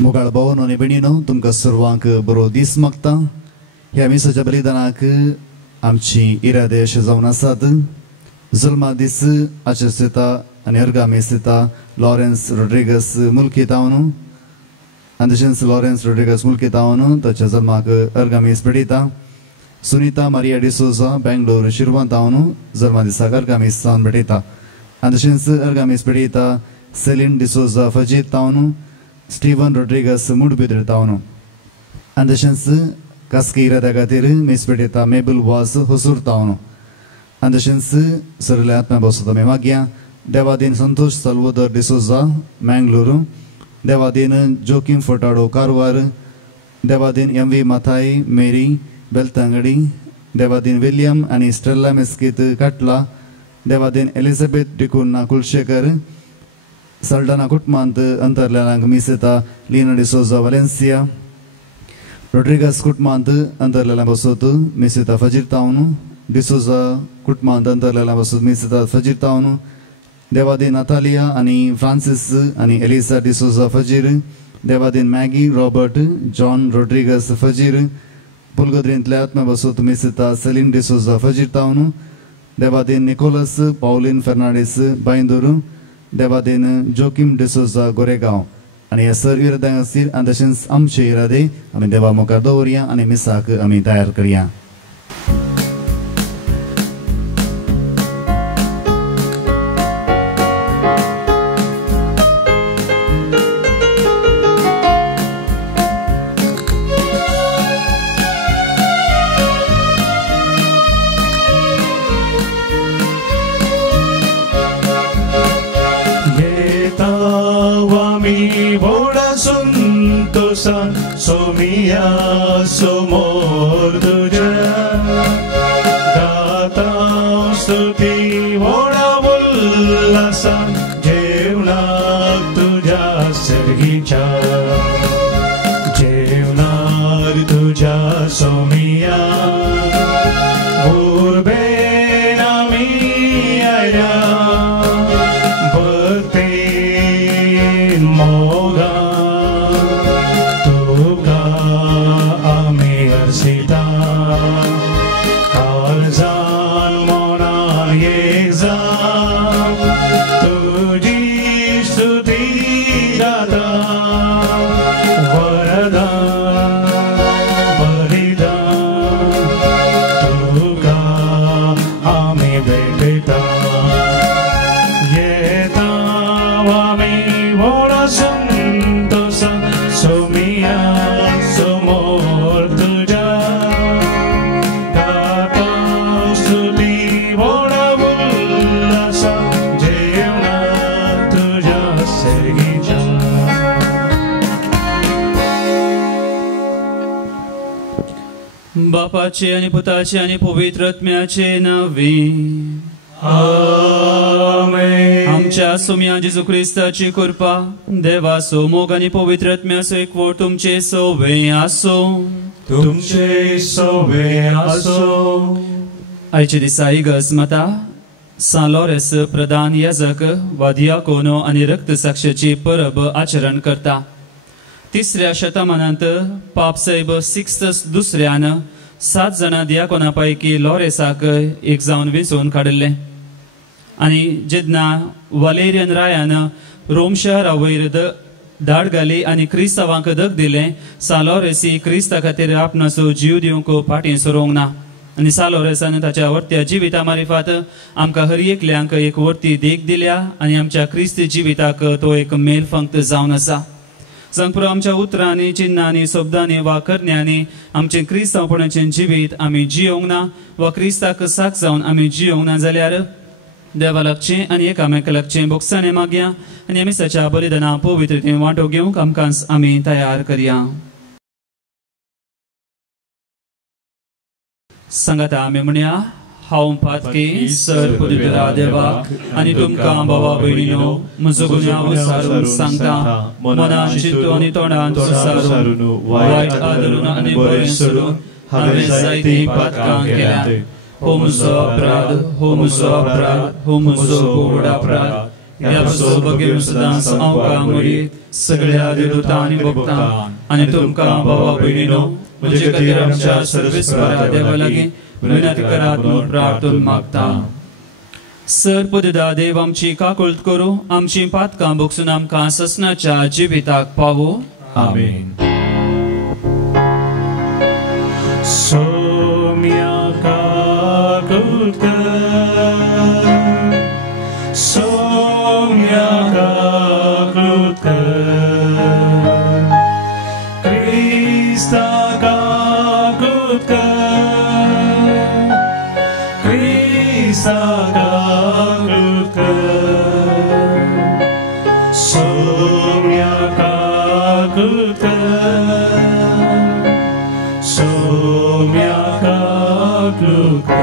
मुगाळ भावन आनी भयणीनो तुमकां सर्वांक बरो दीस मागता. ह्या मिसाच्या बलिदानाक आमची इरादे अशें जावन आसात. जल्मा दीस आचेस्ता आनी अर्गामेस्ता लॉरेन्स रोड्रिगस मुल्की तावन आनी तशेंच लॉरेन्स रोड्रिगस मुल्की तावन ताच्या जल्माक अर्गामेस पेटयता. सुनीता मारिया डिसोजा बेंगलोर शिरवां तावन जल्मा दिसाक अर्गामेस तावन पेटयता. आनी तशेंच अर्गामेस पेटयता सेलीन डिसोजा फजीत तावन स्टीवन रोड्रिगस मुडबिद्र तावन. आनी तशेंच कास्की इराद्या खातीर मेस पेटयता मेबल वास होसूर तावन. आनी तशेंच सगळे आत्म्या बसता आमी मागया. देवादीन संतोष साल्वोदर डिसोजा मँगलोर. देवादीन जोकिम फोटाडो कारवार. देवादीन M V Mathias Mary Belthangady. देवादीन विलियम आनी स्टेल्ला मेस्कीत काटला. देवादीन एलिझाबेथ डिकुन्ना कुलशेकर. सल्डाना कुटुंबांत अंतरलेल्यांक मिसेता लिना डिसोजा वालेन्सिया. रोड्रिगस कुटुंबांत अंतरलेल्यांक बसत मिसेता फजीर तावन. डिसोजा कुटुंबांत अंतरलेल्यांक बसत मिसेता फजीर तावन. देवादीन नातालिया आनी फ्रांसिस आनी एलिसा डिसोजा फजीर. देवादीन मॅगी रॉबर्ट जॉन रोड्रिगस फजीर. पुलगोद्रींतल्या आत्म्या बसत मिसेता सेलीन डिसोजा फजीर तावन. देवादीन निकोलस पावलीन फेर्नांडीस बायंदूर. देवादीन जोकिम डिसोजा गोरेगांव. आनी ह्या सर इराद्यांक खातीर आनी तशेंच आमचे इरादे आमी देवा मुखार दवरया आनी मिसाक आमी तयार करया. सोमिया समोर तुझ्या गाता स्तुती व्हडा उल्हासा जेवणाक तुझ्या सर्गीच्या जेवणाक तुझ्या सोमिया उर्बेन आमी आया भक्तीन मोगा सीता काळजान मोनान येजा तुझी स्तुती गाता वरदान बलिदान तुका आमी भेटयता. येता आमी व्हडा संतोषान सोमिया समोर तुझ्या बापाचे आणि पुताचे आणि पवित्र आत्म्याचे नावे आमेन. आमच्या सोम्या जेजू ख्रिस्ताची कृपा देवाचो मोग आणि पवित्र आत्म्याचो एकवट तुमचे सोवे आसो. तुमचे सोवे आसो. आयचे दिसा इगर्ज सान लॉरेस प्रधान याजक वा दियाकोनो आणि रक्त साक्षाची परब आचरण करता. तिसऱ्या शतमानांत पाप साहेब सिक्स्तस दुसऱ्यान 7 जाणां दियाकोना पैकी लॉरेसाक एक जावन वेंचून काडले. आनी जेन्ना वालेरियन रायान रोम शहरा वयर धाड घाली आनी क्रिस्तांवांक दग दिले सान लॉरेसी क्रिस्ता खातीर आपणाचो जीव दिवंक फाटीं सरोंक ना. आनी सान लॉरेसान ताच्या वर्त्या जिविता मार्फत आमकां हर एकल्यांक एक वर्ती देख दिल्या आनी आमच्या क्रिस्ती जिविताक तो एक मेल फंक्त जावन आसा. संपूर्ण आमच्या उतरांनी चिन्हांनी शब्दांनी वा करण्यांनी आमचे क्रिस्तांवपणाचे जिवीत आमी जियोंक ना वा क्रिस्ताक साक जावन आमी जियोंक ना जाल्यार देवा लागचें आनी एकामेका लागचें बोगसाणें मागया आनी आमी सच्या बलिदाना पवित्रतेन वांटो घेवंक आमकां आमी तयार करया. सांगाता आमी म्हणया हांव पातकी सर पवित्र देवाक आनी तुमकां भावा भयणीनो म्हजो गुन्यांव विसारून सांगता. मनान चिंतून आनी तोंडान विसारून वायट आदरून आनी बरें सोडून हांवें जायतीं पातकां केल्यात. हो म्हजो अपराध, हो म्हजो अपराध, हो म्हजो व्हड अपराध. ह्या बसो बगीर सदांच आमकां मुरीत सगळ्या देवतांनी भक्तां आनी तुमकां भावा भयणीनो म्हजे खातीर आमच्या सर्वेस्परा देवा लागीं विनंती करात म्हूण प्रार्थून मागता. सर्पदा देव आमची काकुळट करूं आमची पातकां भोगसून आमकां ससनाच्या जिविताक पावो. आमेन. सौम्या काकुळट सौम्या काकुळट क्रिस्ता काकुळट क्रिस्ता काकुळट सौम्या काकुळट सौम्या काकुळट.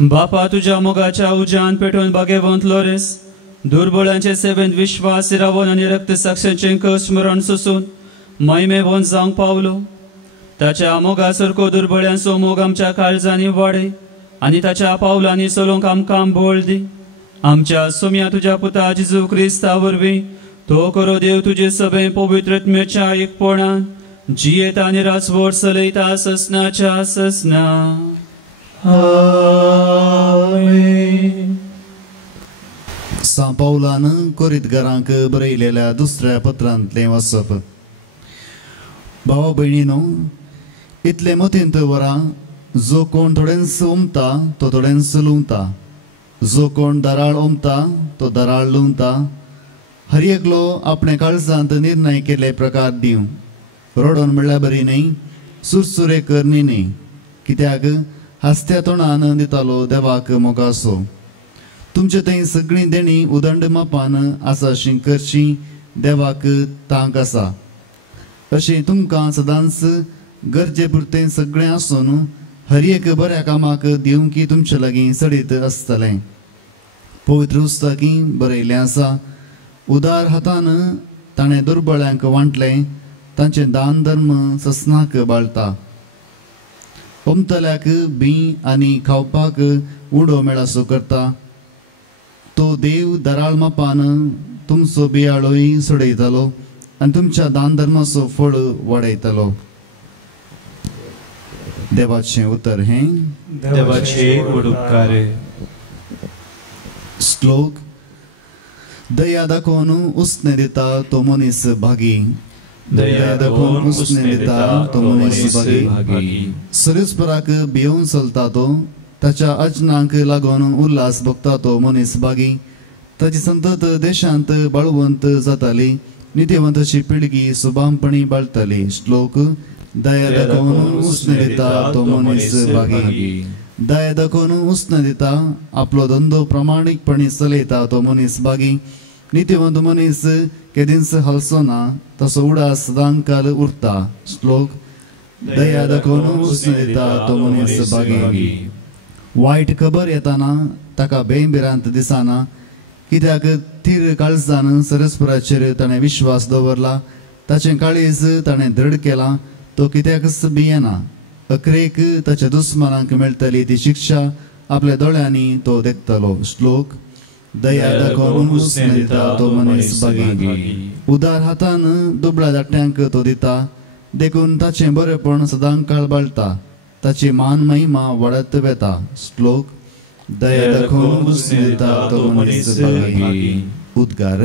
बापा तुझ्या मोगाच्या उज्यान पेटून बागेवंत लोरेस दुर्बळांचे सेवेंत विश्वास रावून आनी रक्त साक्षांचे कश्ट मरण सोसून महिमेवंत जावंक पावलो. ताच्या मोगा सारको दुर्बळ्यांचो मोग आमच्या काळजांनी वाडय आनी ताच्या पावलांनी चलोवंक आमकां बळ दी. आमच्या सोम्या तुझ्या पुता जेजू क्रिस्ता वरवीं तो करो देव तुजे सभे पवित्रत्म्याच्या एकपणान जियेता आनी राजवट चलयता ससनाच्या ससना. सांत पावलान कोरिंथकारांक बरयलेल्या दुसऱ्या पत्रांतलें वाचप. भावा भयणीनो, इतले मतींत वरां जो कोण थोडेंच उमता तो थोडेंच लुंवता, जो कोण दराळ उमता तो दराळ लुंवता. हर एकलो आपणे काळजांत निर्णय केले प्रकार दिवं. रडोन म्हणल्यार बरी न्ही, सुरसुरे करनी न्ही, कित्याक हसत्या तोंडान दितालो देवाक मोगासो. तुमचे थंय सगळीं देणी उदंड मापान आसा अशीं करची देवाक तांक आसा. अशें तुमकां सदांच गरजे पुरतें सगळें आसून हर एक बऱ्या कामाक दिवंकी तुमचे लागीं सडीत आसतलें. पवित्र पुस्तकी बरयलें आसा, उदार हातान ताणें दुर्बळ्यांक वांटलें, तांचें दान धर्म ससनाक बाळटा. ओमतल्याक बी आनी खावपाक उडो मेळासो करता. तो देव दराळ मापान तुमचो बियाळोय सोडयतलो आनी तुमच्या दान धर्माचो फळ वाडयतलो. देवाचें उतर हे देवाचे उपकार श्लोक दया दाखोवन उसने दिता तो मनीस भागी दया दाखोवन उसने दिता तो मनीस भागी सरीसपराक भिवून चलता तो ताच्या अजनांक लागून उल्हास भोगता तो मनीस भागी ताची संतत देशांत बळवंत जाताली नित्यवंताची पिळगी सुबामपणी बाळतली श्लोक दया दाखोवन उसने दिता तो मनीस भागी दया दाखोवन उसने दिता आपलो धंदो प्रामाणीकपणी चलयता तो मनीस भागी नित्यवंत मनीस केदींच हलसो ना तसो उडास सदांकाल उरता श्लोक दया दाखोवन उसने दिता तो मनीस भागी वायट खबर येताना ताका बेंबिरांत दिसना कित्याक थीर काळजान सरस्पराचेर ताणें विश्वास दवरला ताचें काळीज ताणें दृढ केला तो कित्याकच भियेना अकरेक ताच्या दुस्मनांक मेळटली ती शिक्षा आपल्या दोळ्यांनी तो देखतलो श्लोक दया दाखोवन उसने दिता तो मनीस भागी उदार हातान दुबळ्या दाट्यांक तो दिता देखून ताचें बरेपण सदांकाळ बाळटा ताची मान महिमा वाडत वेता श्लोक दया दाखोवन उसने दिता तो मनीस भागी उद्गार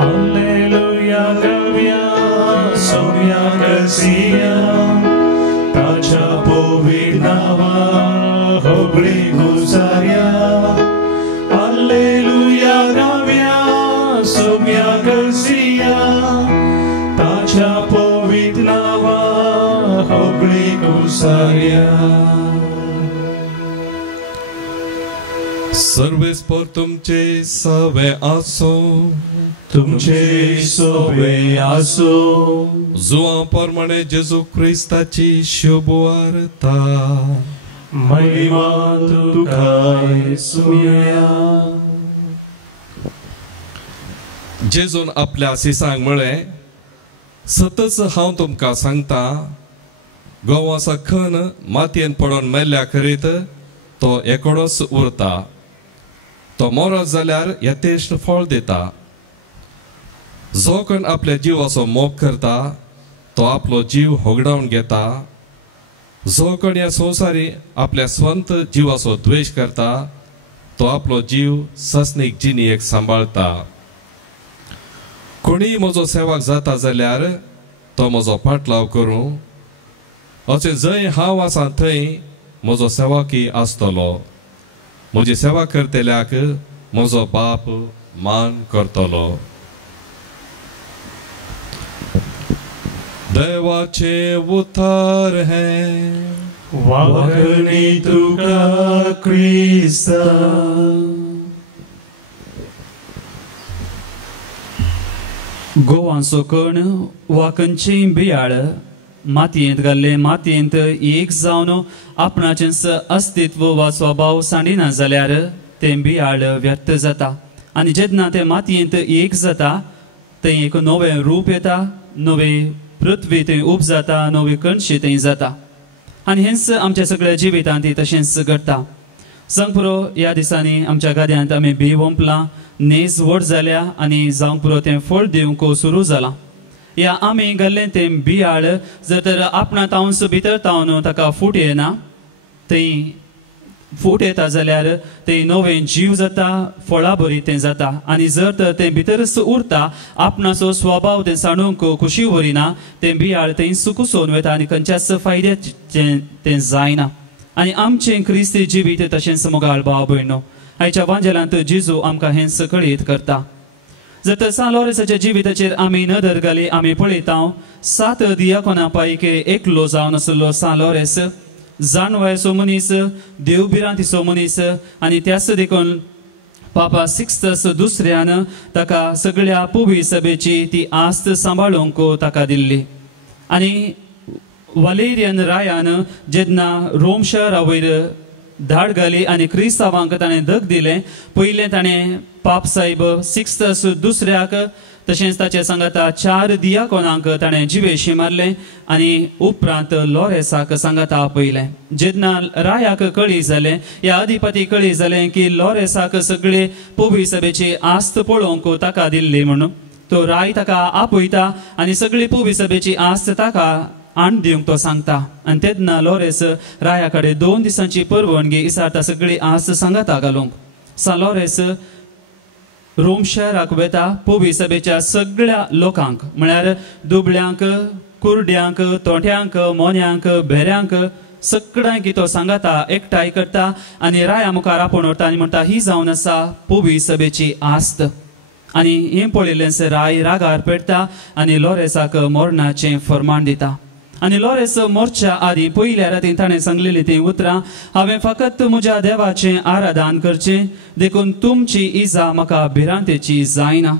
Alleluia gavia sonia garcia tacha povinava hogli gusaria Alleluia gavia sonia garcia tacha povinava hogli gusaria सर्वेस्पर तुमचे सवे आसो तुमचे सोबे आसो जुआ प्रमाणे जेजू ख्रिस्ताची शुभ वार्ता महिमा तुका सुया जेजून आपल्या सिसांक म्हळें सतच हांव तुमकां सांगता गोवाचा खण मातयेन पडोन मेल्ल्या करीत तो एकोडोच उरता तो मरत जाल्यार यथेश्ट फळ दिता जो कोण आपल्या जिवाचो मोग करता तो आपलो जीव होगडावन घेता जो कोण ह्या संवसारी आपल्या स्वंत जिवाचो द्वेष करता तो आपलो जीव ससनीक जिणेक सांबाळता कोणी म्हजो सेवक जाता जाल्यार तो म्हजो पाटलाव करूं अशें जंय हांव आसा थंय म्हजो सेवकी आसतलो म्हजी सेवा करतल्याक म्हजो बाप मान करतलो देवाचे उतार हे वागणी तुका क्रिस्ता गोवांचो कण वाकणची बियाळ मातयेंत घाल्ले मातयेंत एक जावन आपणाचें अस्तित्व वा स्वभाव सांडिना जाल्यार तें बियाळ व्यक्त जाता आनी जेन्ना तें मातयेंत एक जाता थंय एक नवें रूप येता नवी पृथ्वी थंय उब जाता नवी कणशी थंय जाता आनी हेंच आमच्या सगळ्या जिवितांत तशेंच घडटा सांग पुरो ह्या दिसांनी आमच्या गाद्यांत आमी बी ओंपलां नेज व्हड जाल्या आनी जावंक पुरो तें फळ दिवंक सुरू जालां या आमी घाल्लें तें बियाळ जर तर आपणा तावन भितर तावन ताका फूट येना थंय फूट येता जाल्यार तें नवें जीव जाता फळां बरी तें जाता आनी जर तर तें भितरच उरता आपणाचो स्वभाव तें सांडूंक खुशी व्हरिना तें बियाळ थंय सुकूसोन वता आनी खंयच्याच फायद्याचें तें जायना आनी आमचें क्रिस्ती जिवीत तशेंच मोगाळ भाव भयणो आयच्या वांजेलांत जेजू आमकां हें सकळीत करता जर तर सालोरेसाच्या जिविताचेर आमी नदर घाली आमी पळयता 7 दियाकोना पैकी एकलो जावन आसलो सालोरेस जाणवयाचो मनीस देवबिरांतीचो मनीस आनी त्याच देखून पापा सिक्स्तस दुसऱ्यान ताका सगळ्या पुवी सभेची ती आस्त सांबाळूंक ताका दिल्ली आनी वालेरियन रायान जेन्ना रोम शहरा वयर धाड घाली आनी क्रिस्तांवांक ताणें दग दिलें पयलें ताणें पाप साहेब सिक्स्तस दुसऱ्याक तशेंच ताचे सांगाता 4 दियाकोनांक ताणें जिवेशी मारलें आनी उपरांत लॉरेसाक सांगाता आपयलें जेन्ना रायाक कळी जालें ह्या अधिपती कळी जालें की लॉरेसाक सगळे पुवी सभेची आस्त पळोवंक ताका दिल्ली म्हणून तो राय ताका आपयता आनी सगळी पुवी सभेची आस्त ताका आण दिवंक तो सांगता आनी तेन्ना लॉरेस राया कडेन 2 दिसांची परवानगी इसारता सगळी आस सांगाता घालूंक लॉरेस रोम शहराक वेता पोवी सभेच्या सगळ्या लोकांक म्हळ्यार दुबळ्यांक कुर्ड्यांक तोट्यांक मोन्यांक बेऱ्यांक सगळ्यांक तो सांगाता एकठांय करता आनी राया मुखार आपोवन व्हरता आनी म्हणटा ही जावन आसा पोवी सभेची आस्त आनी हें पळयलें राय रागार पेटता आनी लॉरेसाक मोरणाचें फर्माण दिता आनी लॉरेस मोर्चा आदी पयल्या रातीन ताणें सांगलेली ती उतरां हांवें फकत म्हज्या देवाचें आराधन करचें देखून तुमची इजा म्हाका भिरांतेची जायना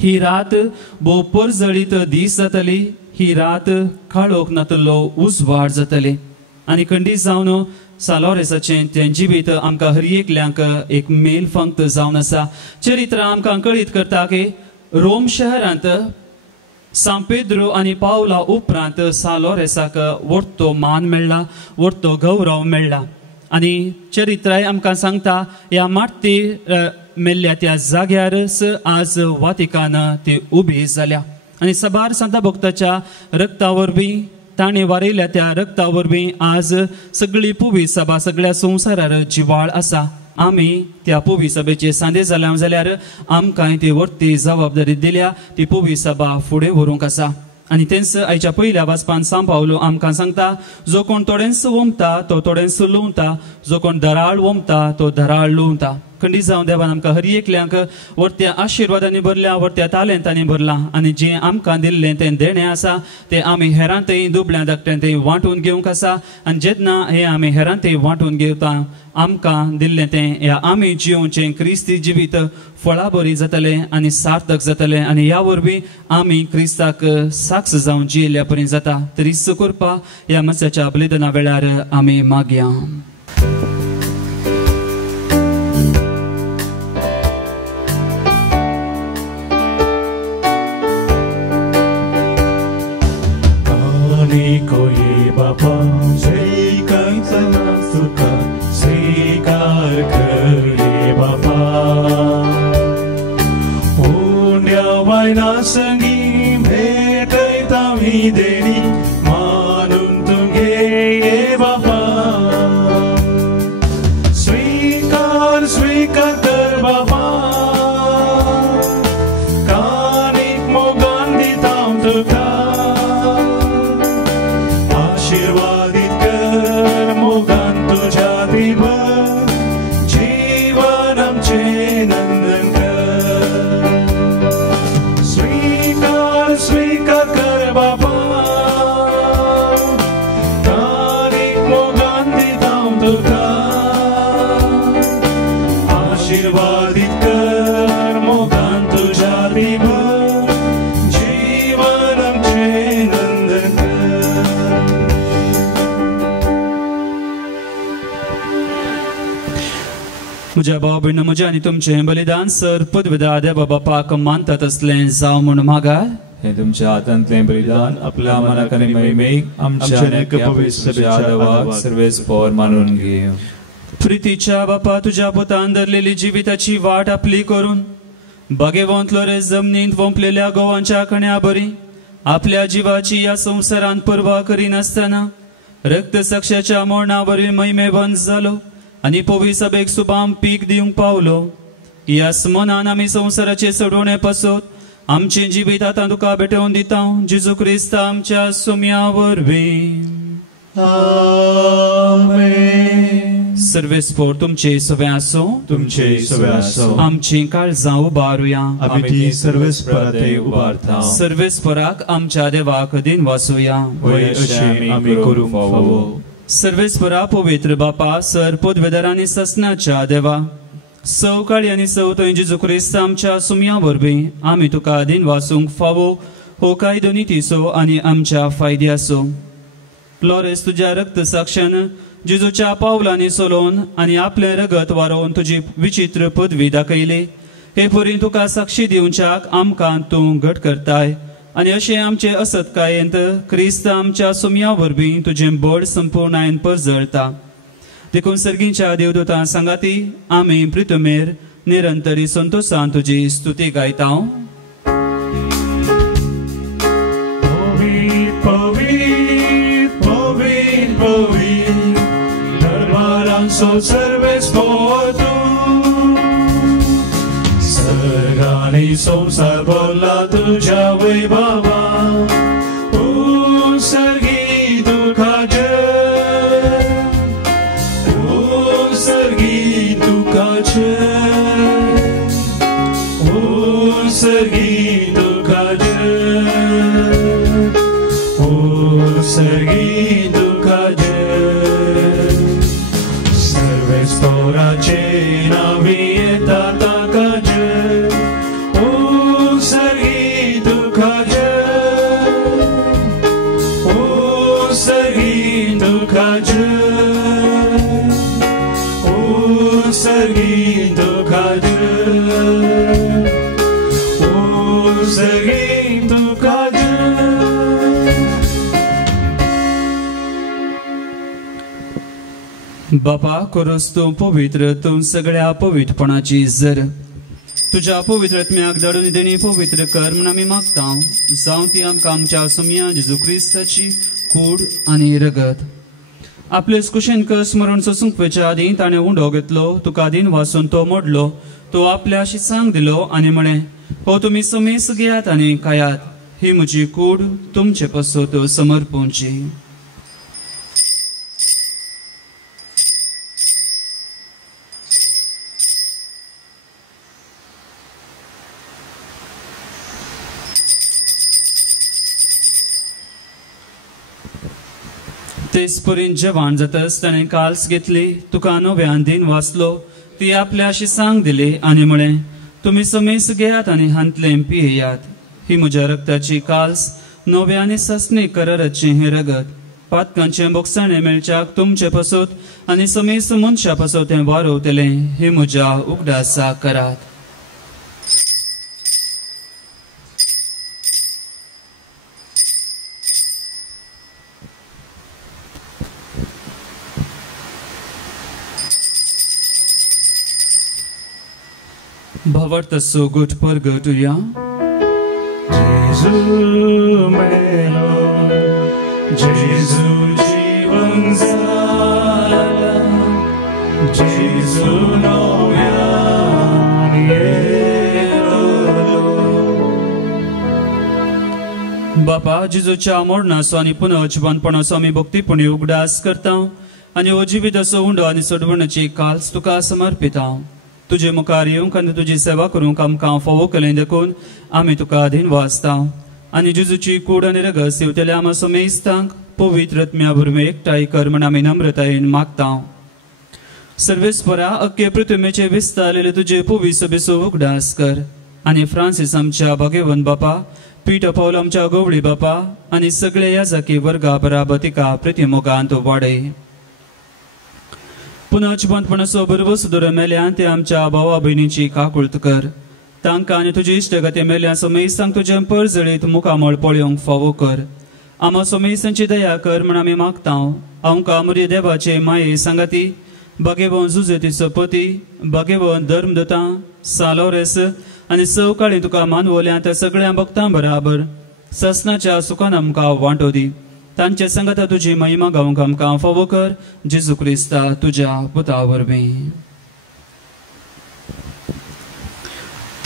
ही रात भोव परजळीत दीस जातली ही रात काळोख नातलो उजवाड जातले आनी खंडीत जावन लॉरेसाचें तें जिवीत आमकां हर एकल्यांक एक मेल फंक्त जावन आसा चरित्र आमकां कळीत करता की रोम शहरांत सान पेद्रो आनी पावला उपरांत लॉरेसाक व्हडतो मान मेळ्ळा व्हडतो गौरव मेळ्ळा आनी चरित्राय आमकां सांगता ह्या माती मेल्ल्या त्या जाग्यारच आज वातिकान ती उबी जाल्या आनी सबार सांता भक्ताच्या रक्ता वरवीं ताणें वारयल्या त्या रक्ता वरवीं आज सगळी पुवी सभा सगळ्या संवसारार जिवाळ आसा आमी त्या पुवी सभेचे सांदे जाल्या जाल्यार आमकां ती व्हडली जबाबदारी दिल्या ती पुवी सभा फुडें व्हरूंक आसा आनी तेंच आयच्या पयल्या वाचपान सान पावलो आमकां सांगता जो कोण थोडेंच वोमता तो थोडेंच लुंवता जो कोण धराळ वोमता तो धराळ लुंवता खंडीत जावन देवान आमकां हर एकल्यांक व्हडत्या आशिर्वादांनी भरल्या व्हडत्या तालेंतांनी भरलां आनी जें आमकां दिल्लें तें देणें आसा तें आमी हेरांतय दुबळ्या धाकट्यांतय वांटून घेवंक आसा आनी जेन्ना हें आमी हेरांतय वांटून घेवता आमकां दिल्लें तें ह्या आमी जिवोवचें क्रिस्ती जिवीत फळां बरी जातलें आनी सार्थक जातलें आनी ह्या वरवीं आमी क्रिस्ताक साक्ष जावन जियेल्या परी जाता तरी सुकुरपा ह्या मत्साच्या बलिदाना वेळार आमी मागया Koye Baba, Shrikantana Sukha, Srikar Kare Baba. Punya Vaina Sangi, Bhetai Tavi Deni, Manun Tunge Baba. Srikar Kar Baba. Kanik Mogandi Tam Tukha. आशीर्वादित कर मोगान तुझ्या दिवस जीवन आमचे नंदन कर स्वीकार कर बाबा तारीख मोगान दिता तुका आशीर्वादित कर मोगान तुझ्या दिवस जीवन आमचे नंदन कर म्हज्या भाव भयण म्हजें आनी तुमचें बलिदान सर पदवेदा देवा बापाक मानतात असलें जावं म्हूण मागात हे तुमच्या हातांतलें बलिदान आपल्या मनाक आनी महिमेक आमच्या पवित्र देवाक सर्वेस्पर मानून घे प्रितीच्या बापा तुज्या पुतान धरलेली जिविताची वाट आपली करून बागेवंतलो रे जमनींत वंपलेल्या गोवांच्या कण्या बरी आपल्या जिवाची ह्या संवसारांत पर्वा करिनासतना रक्त साक्षाच्या मरणा वरवीं महिमेबंद जालो आनी पोवी सभेक सुबाम पीक दिवंक पावलो ह्या मनान आमी संवसाराचे सडवणे पसोत आमचें जिवीत आतां तुका भेटोवन दिता जेजू क्रिस्त आमच्या सुम्या वरवीं आमेन सर्वेस्पर तुमचे सवे आसो तुमचे सवे आसो आमची काळजां उबारुया आमी ती सर्वेस्पराते उबारता सर्वेस्पराक आमच्या देवाक दिन वासुया वय अशें आमी करूंक फावो सर्वेस्परा पवित्र बापा सर पदवेदारांनी ससनाच्या देवा सवकाळी आनी सवतय जेजू क्रिस्त आमच्या सुम्या वरवीं आमी तुका दिन वासूंक फावो हो कायदो नितीचो आनी आमच्या फायद्याचो लॉरेस तुज्या रक्त साक्षान जेजूच्या पावलांनी चलोवन आनी आपलें रगत वारोवन तुजी विचित्र पदवी दाखयली हे परी तुका साक्षी दिवच्याक आमकां तूं घट करताय आनी अशें आमचे असत्कायेंत क्रिस्त आमच्या सुम्या वरवीं तुजें बळ संपूर्णायेन परजळटा देखून सर्गीच्या देवदूतां सांगाती आमी प्रितमेर निरंतरी संतोषान तुजी स्तुती गायता पवित्र सो सर्वेस्पोर तू सर्गाने संसार भरला तुझ्या वैभवा सर्गी दुःखाचे सर्गी दुःखाचे सर्गी दुःखाचे सर्गी दुःखाचे सर्वेस्पोराचे नावे येतात ताकाचे सर्गी दुःखाचे सर्गी दुःखाचे सर्गी दुःखाचे सर्गी दुःखाचे बापा करोस तूं पवित्र तूं सगळ्या पवित्रपणाची जर तुझ्या पवित्रत्म्याक धाडून देणी पवित्र कर म्हूण आमी मागता जावं ती आमकां आमच्या सुमया जेजू क्रिस्ताची कूड आनी रगत आपलेच कुशेन कस स्मरण सोसूंक वेच्या आदीं ताणें उंडो घेतलो तुका आदीन वाचून तो मोडलो तो आपल्याशी सांग दिलो आनी म्हळें हो तुमी समेस घेयात आनी खायात ही म्हजी कूड तुमचे पसत समर्पूंची तेच परीन जेवण जातस ताणें काल्स घेतली तुका नव्यान दिन वाचलो ती आपल्याशी सांग दिली आनी म्हळें तुमी समेस घेयात आनी हांतलें पियेयात ही म्हज्या रक्ताची काल्स नव्यानी ससणी कराराचें हें रगत पातकांचें बोगसाणें मेळच्याक तुमचे पसत आनी समेस मनशा पसत हें वारोवतलें ही म्हज्या उगडासा करात भावार्थसो गुट पर गटुया जेजू मेलो जेजू जीवन जाला जेजू नव्यान येलो बापा जेजूच्या मोडणाचो आनी पुनः जिवनपणाचो आमी भक्तीपणी उगडास करता आनी हो जिवीत असो उंडो आनी सोडवणाची काल्स तुका समर्पिता तुझे मुखार येवंक आनी तुजी सेवा करूंक आमकां फावो केलें देखून आमी तुका आधीन वाचता आनी जेजूची कूड आनी रगत सेवतल्या आमा समेस्तांक पवित्र आत्म्या बरोबर एकठांय कर म्हण आमी नम्रतायेन मागता सर्वेस्परा अख्खे पृथ्वीचे विस्तारलेले तुजे पुवी सभेचो उगडास कर आनी फ्रांसीस आमच्या भाग्यवन बापा पीठ पावल आमच्या गवळी बापा आनी सगळे याजकी वर्गा बराबर तिका प्रतिमोगांत वाडय पुनः जिवंतपणाचो बरोबर सुदर मेल्यान ते आमच्या भावा भयणीची काकुळत कर तांकां आनी तुजे इश्टगते मेल्या समेस्तांक तुजे परजळीत मुखामळ पळोवंक फावो कर आमा समेस्तांची दया कर म्हण आमी मागता आमकां मुर्य देवाचे माये सांगाती भगेवन जुजेतीचो पती भगेवन धर्मदता सालोरेस आनी सवकाळी तुका मानवल्या त्या सगळ्या भक्तां बराबर ससनाच्या सुखान आमकां वांटो दी तांचे संगता तुजी महिमा गावंक आमकां फावो कर जेजू क्रिस्ता तुज्या पुता वरवीं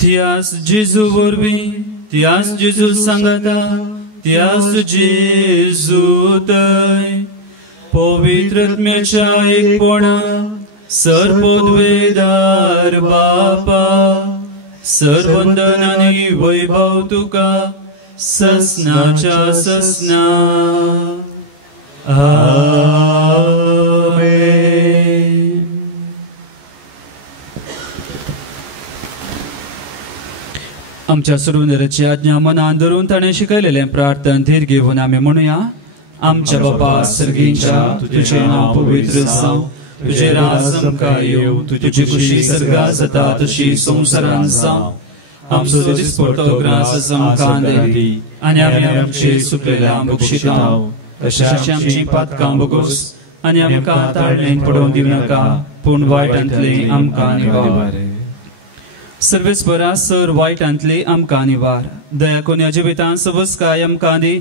त्यास जेजू वरवीं त्यास जेजू सांगता त्यास जेजू तय पवित्र आत्म्याच्या एकपणा सर्वोद्वेदार बापा सर्वंदन आनी वैभव तुका ससनाच्या ससना आमेन आमच्या सुरुवातीची आज्ञा मनान धरून ताणें शिकयलेलें प्रार्थन धीर घेवन आमी म्हणुया आमच्या बापा सर्गीच्या तुझे नाव पवित्र जावं तुझे राज आमकां येवं तुझी खुशी सर्गा जाता तशी संवसारान जावं आमचो दिसपडटो ग्रास आमकां दी आनी आमी आमचे सुकलेल्या बक्षिता तशें आमची पातकां बगोस आनी आमकां ताळणेंत पडोवन दिवं नाका पूण वायटांतली आमकां निवार सर्वेस्परा सर वायटांतली आमकां निवार दया कोन ह्या जिवितांत सबस काय आमकां दी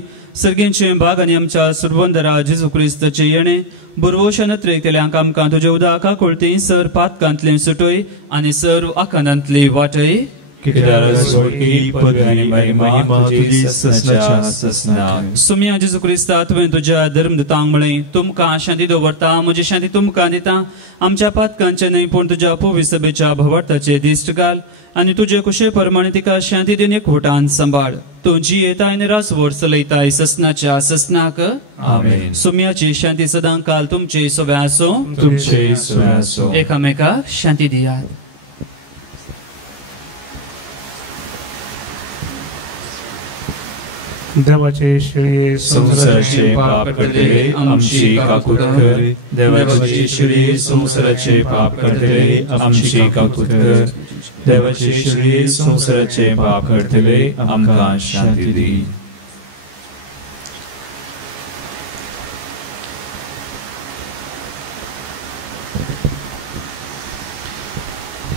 सर्गींचे भाग आनी आमच्या सुरबंदरा जेजू क्रिस्ताचे येणे बुरवोशान त्रेकतेल्यांक आमकां तुज्या उदका कुळती सर पातकांतली सुटोय आनी सर्व आखांतांतली वाटय सुम्या जेजू क्रिस्ता तुवें तुज्या धर्मदूतांक म्हळें तुमकां शांती दवरता म्हजी शांती तुमकां दिता आमच्या पातकांचे न्हय पूण तुज्या पवित्र सभेच्या भवार्थाचे दिश्ट घाल आनी तुजे कुशे प्रमाणे तिका शांती दिवन एकवटान सांबाळ तूं जियेताय आनी रासवड चलयताय ससनाच्या ससनाक आमेन. सुम्याची शांती सदां काल तुमचे सोबे आसो तुमचे सोबे आसो. एकामेकाक शांती दियात. देवाचे शिळे संसाराचे पाप करतले आमची काकूट कर. देवाचे शिळे संसाराचे पाप करतले आमची काकूट कर. देवाचे शिळे संसाराचे पाप करतले आमकां शांती दी.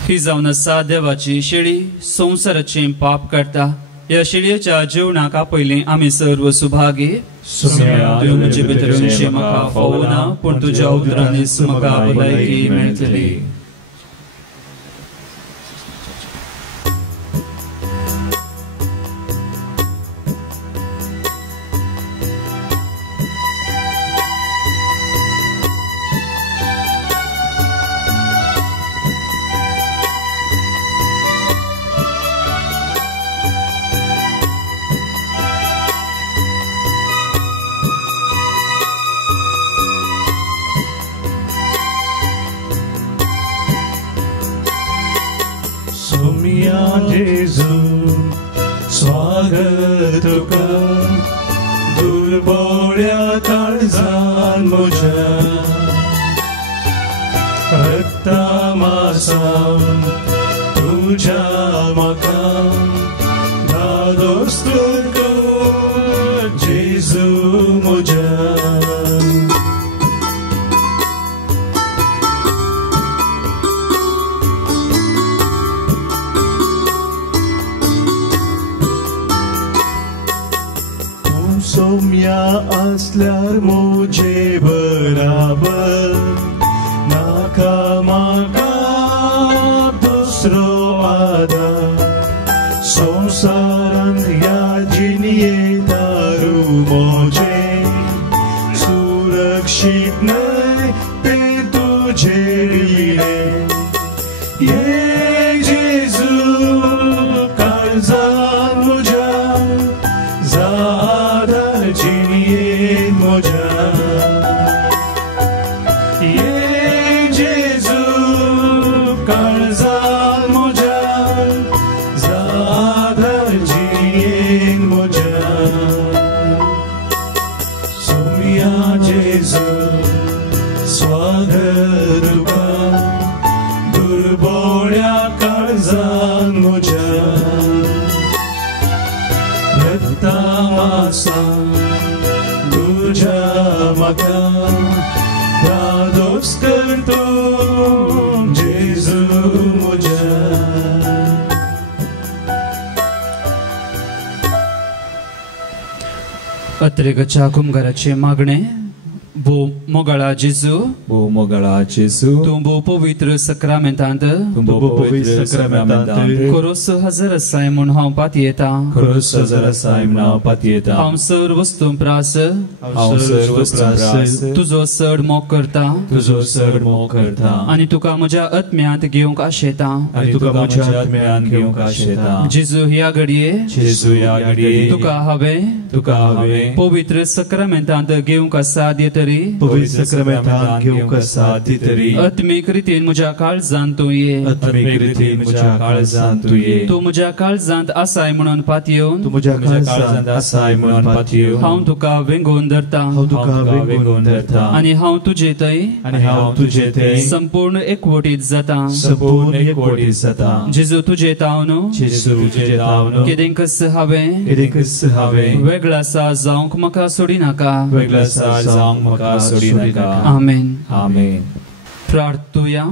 ही जावन आसा देवाची शिळी संसाराचे पाप करता. ह्या शिळयेच्या जेवणाका पयलीं आमी सर्व सुभागी तूं म्हजे भितर म्हाका फोवना पूण तुज्या उदरांनीच म्हाका भलायकी मेळटली. जेजू स्वागत तुका दुर्बळ्या काळजान म्हज्या रक्ता मांसावन तुज्या म्हाका धादोस तुका जेजू म्हज्या. सोम्या असल्यार मोजे बराबर नाका म्हाका दुसरो आदार. संवसारांत ह्या जिणयेंत दारू मोजे सुरक्षीत न्हय ते तुजे रिणे. ये जेजू काळजान म्हज्या जिणयेंत म्हज्या. ये जेजू काळजान म्हज्या जादार जिणयेंत म्हज्या. सोम्या जेजू स्वागत तुका दुर्बळ्या काळजान म्हज्या रक्ता मांसान तुज्या म्हाका धादोस कर तूं जेजू म्हज्या. अत्रेगच्या कुंभाराचे मागणे भो मोगळा जेजू भो मोगळा जेजू तूं भो पवित्र सक्रामेंतांत तूं भो पवित्र सक्रामेंतांत खरोस हजर आसाय म्हूण हांव पातयेता. खरोस हजर आसाय म्हूण हांव पातयेता. हांव सर्व वस्तू प्रास हांव सर्व प्रास तुजो चड मोग करता. तुजो चड मोग करता. आनी तुका म्हज्या आत्म्यांत घेवंक आशेता. आनी तुका म्हज्या आत्म्यांत घेवंक आशेता. जेजू ह्या घडये जेजू ह्या घडये तुका हांवें पवित्र सक्रामेंतांत घेवंक साथ दितरी. पवित्र सक्रामेंतांत घेवंक साथ दितरी. आत्मीक रितीन म्हज्या काळजांत तूं ये. आत्मीक रितीन म्हज्या काळजांत तूं ये. तूं म्हज्या काळजांत आसाय म्हणून पातयेवन तूं म्हज्या काळजांत आसाय म्हणून पातयेवन हांव तुका वेंगोवन धरता. हांव तुका वेंगोवन धरता. आनी हांव तुजे थंय आनी हांव तुजे थंय संपूर्ण एकवटीत जाता. संपूर्ण एकवटीत जाता. जेजू तुजे तावन जेजू तुजे तावन केदेंकस हांवें वेगळा आसा जावंक म्हाका सोडी नाका. वेगळा आसा जावंक म्हाका सोडी नाका. आमेन. आमेन. प्रार्थुया.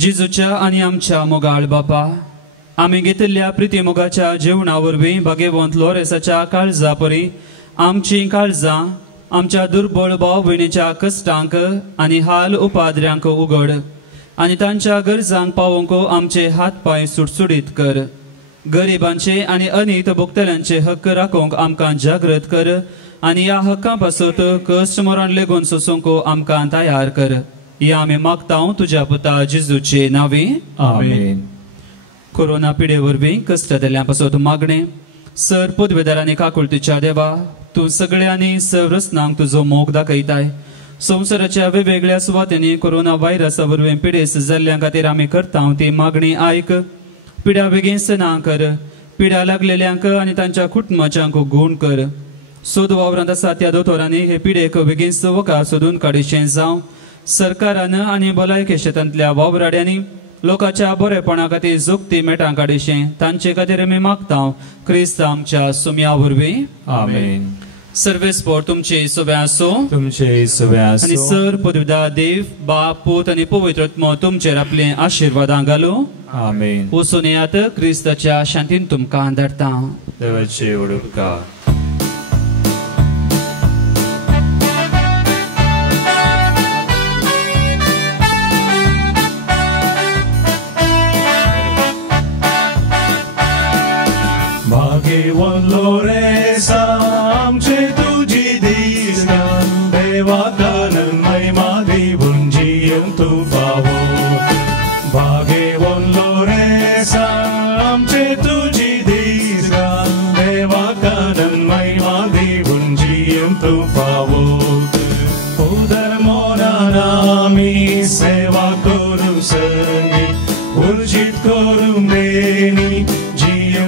जेजूच्या आणि आमच्या मोगाळ बापा, आमी घेतिल्ल्या प्रिती मोगाच्या जेवणा वरवीं भगवंत लोरेसाच्या काळजा परी आमची काळजां आमच्या दुर्बळ भाव भयणीच्या कश्टांक आनी हाल उपाद्र्यांक उगड आनी तांच्या गरजांक पावोवंक आमचे हात पाय सुटसुडीत कर. गरिबांचे आनी अनित भोगतल्यांचे हक्क राखोवंक आमकां जागृत कर आनी ह्या हक्कां पासत कश्ट मरण लेगून सोसूंक आमकां तयार कर. या आमी मागतां तुज्या पुता जेजूचे नांवे. आमेन. कोरोना पिडे वरवीं कश्टांतल्या पासत मागणे. सर पदवेदारांनी काकुळतीच्या देवा, तूं सगळ्यांनी सर्वस्नांक तुजो मोग दाखयताय. संवसाराच्या वेगवेगळ्या सुवातींनी कोरोना व्हायरसा वरवीं पिडेस जाल्ल्या खातीर आमी करता ती मागणी आयक. पिड्या बेगीन ना कर. पिड्या लागलेल्यांक आनी तांच्या कुटुंबाच्यांक गूण कर. सोद वावरांत आसा त्या दोतोरांनी हे पिडेक बेगीन वकार सोदून काडीचें जावं. सरकारान आनी भलायकी क्षेत्रांतल्या वावराड्यांनी लोकांच्या बरेपणा खातीर जोगती मेटां काडीचें तांचे खातीर आमी मागता. क्रिस्त आमच्या सुम्या वरवीं. आमेन. सर्वेस्पोर तुमचे सवे आसो. तुमचे सवे आसो. आनी सर पदवीदार देव, बाप, पूत आनी पवित्र आत्मा तुमचेर आपले आशिर्वादां घालो. आमेन. वचून येयात. क्रिस्ताच्या शांतीन तुमकां धाडटा. देवाचे उपकार. भाग्यवान लोरेसा आमचे तुझी दिसगान, देवाकान महिमा दिवून जियेन तूं फावो. भाग्यवान लोरेसा आमचे तुझी दिसगान, देवाकान महिमा दिवून जियेन तूं फावो. उदर मोनान आमी सेवा करूं संगी, उर्जित करूं देनी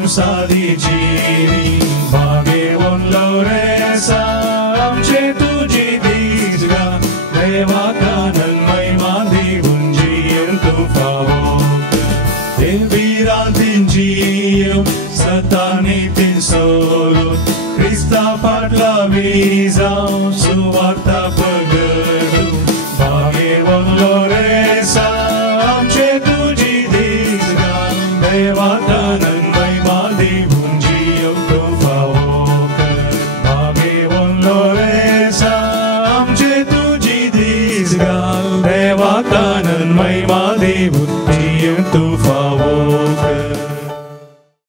सादी जीनी. भाग्यवान लोरेसा आमचे तुझी दिसगान, देवाकान महिमा दिवून जियेन तूं फावो. देवीरांतीन जियो सतानीतीन सोडून, क्रिस्ता फाटला बी जावं सुवार्ता पगडूं. भाग्यवान लोरेसा आमचे तुझी दिसगान, देवाकान दिवून जियेन तूं फावो. भाग्यवान लोरेसा आमचे तुझी दिसगान, देवाकान महिमा दिवून जियेन तूं